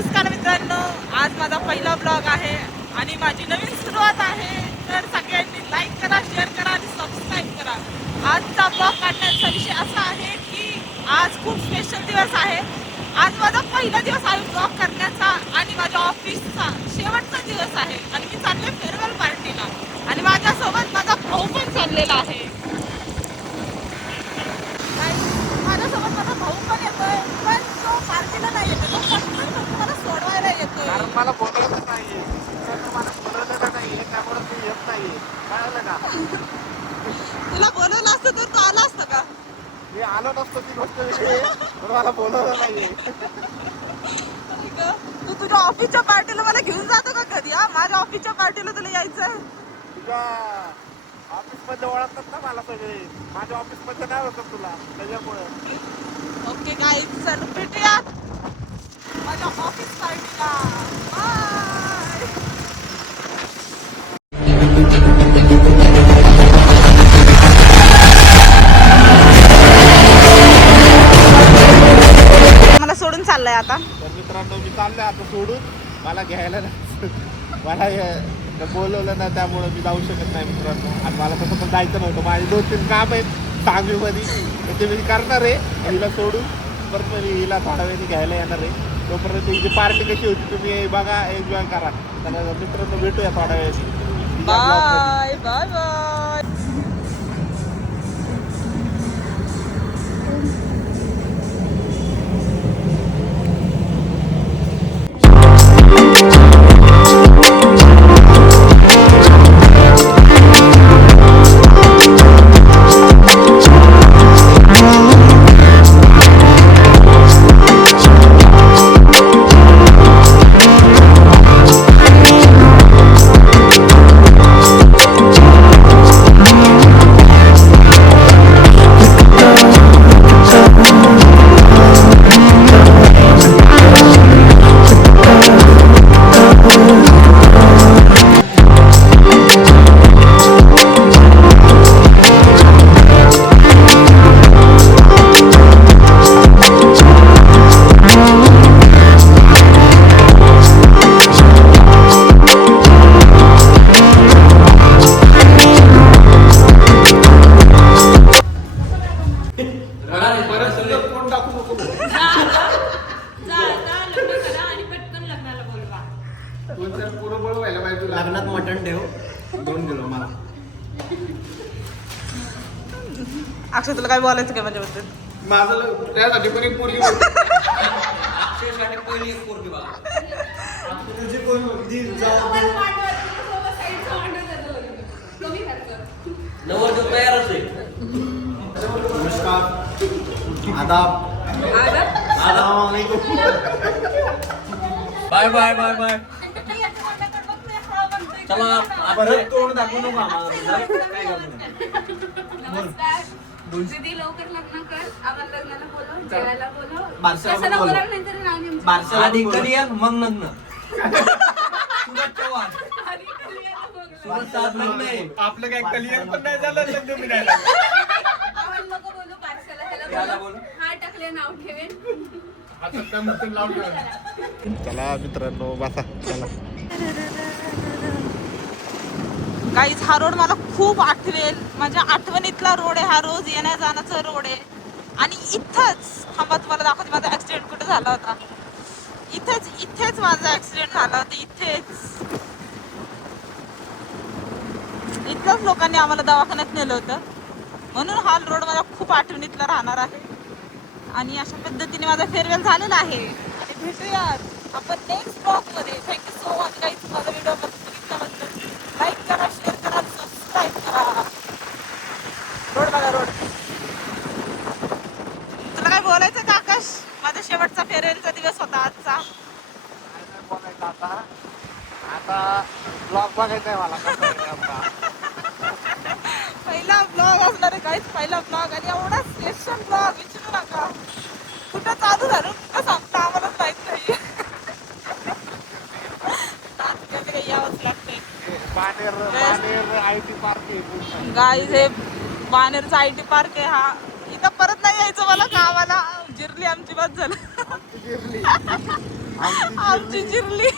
नमस्कार मित्रांनो, आज माझा पहिला ब्लॉग आहे आणि माझी नवीन सुरुवात आहे. तर सगळ्यांनी लाईक करा, शेअर करा आणि सबस्क्राईब करा. आजचा ब्लॉग काढण्याचा विषय असा आहे की आज खूप स्पेशल दिवस आहे. आज माझा पहिला दिवस आहे ब्लॉग करण्याचा आणि माझ्या ऑफिसचा शेवटचा दिवस आहे आणि मी चालले फेअरवेल पार्टीला आणि माझ्यासोबत माझा भाऊ पण चाललेला आहे. माझ्यासोबत माझा भाऊ पण येतोय, पण तो पार्टीला नाही येतो, तो फक्त मला सोडवायला येतोय. कारण मला बोलवलं नाहीये, मला बोलवलेलं नाहीये, त्यामुळे तू येत नाहीये. कळलं का? तुला बोलवलं असतं तर तू आला असतं का? मी आलो नसतो, ती गोष्ट वेगळी आहे, पण मला बोलवलं नाहीये. तू तुझ्या ऑफिसच्या पार्टीला मला घेऊन जातो का कधी? हा, माझ्या ऑफिसच्या पार्टीला तुला यायचंय. तुझ्या ऑफिस मध्ये ओळखतात ना मला सगळे, माझ्या ऑफिस मध्ये नाही होतं तुला, त्याच्यामुळे. ओके गाईज, चल भेटूया माझ्या ऑफिस पार्टीला. बाय. मला सोडून चाललंय आता. तर मित्रांनो, मी चाललोय आता सोडून. मला घ्यायला नाही, मला बोलवलं ना, त्यामुळे मी जाऊ शकत नाही मित्रांनो. आणि मला तसं पण जायचं नव्हतं, माझे 2-3 काम आहेत सांगलीमध्ये, तर ते मी करणार आहे. हिला सोडून परत मी हिला थोड्या वेळाने घ्यायला येणार आहे. तोपर्यंत हिची पार्टी कशी होती तुम्ही बघा, एन्जॉय करा. तर मित्रांनो, भेटूया थोड्या वेळाने. Bye bye bye. लग्नात मटण ठेव 2 किलो मला. अक्षय, तुला काय बोलायचं काय माझ्याबद्दल? माझं त्यासाठी पण एक पोरगी अक्षयसाठी पहिली एक पोरगी बघा. तुझी कोण होती? नवरदेव तयारच आहे. नमस्कार, आदाब, अस्सलामुअलैकुम. Bye bye bye bye. चला परत तोंड दाखवू नको आम्हाला. नमस्कार. दीदी लवकर लग्न कर, आम्हाला लग्नाला बोलव, जेवायला बोलव. बारशाला कसं बोलव. लवकर नाही तरी नाव नेमचं. बारशाला आधी बोलव. करिअर मग लग्न. सुरत चव्हाण आधी कलियाला बोलव. सुरत सात लग्न आहे. आपलं काय कलियर पण नाही झालं, लग्न बी नाही झालं. आम्हाला नको बोलू, बारशाला त्याला त्याला बोलव. बोलव. हा टाकले नाव ठेवेन. चला मित्रांनो, बसा. चला. गाईज, हा रोड मला खूप आठवेल. माझ्या आठवणीतला रोड आहे हा. रोज येण्या जाण्याचा रोड आहे. आणि इथंच थांबा, तुम्हाला दाखवते माझा ऍक्सिडेंट कुठे झाला होता. इथेच माझा ऍक्सिडेंट झाला होता. इथंच लोकांनी आम्हाला दवाखान्यात नेलं होतं. म्हणून हा रोड माझ्या खूप आठवणीतला राहणार आहे. आणि अशा पद्धतीने माझा फेअरवेल झालेला आहे. आणि भेटूयात आपण नेक्स्ट ब्लॉग मध्ये. थँक्यू सो मच गाईज, माझा व्हिडिओ बघितल्याबद्दल. लाईक करा, शेअर करा, सबस्क्राईब करा. रोड बघा, रोड. तुला काय बोलायचं का आकाश? माझा शेवटचा फेअरवेलचा दिवस होता आजचा. काय नाही बोलायचं आता ब्लॉग बघायचा आहे मला. कसं आहे आता? पहिला ब्लॉग असणार आहे गाईज, पहिला ब्लॉग. आणि एवढा स्पेशल ब्लॉग विचारू नका. कुठं चालू झालं कुठं सांगता आम्हालाच माहित नाही. यावंच लागतंय. बाणेर आयटी पार्क आहे. गाईज, हे बाणेरचा आयटी पार्क आहे हा. इथं परत नाही यायचं मला, गावाला जिरली आमची बात झालं. आमची आमची चिरली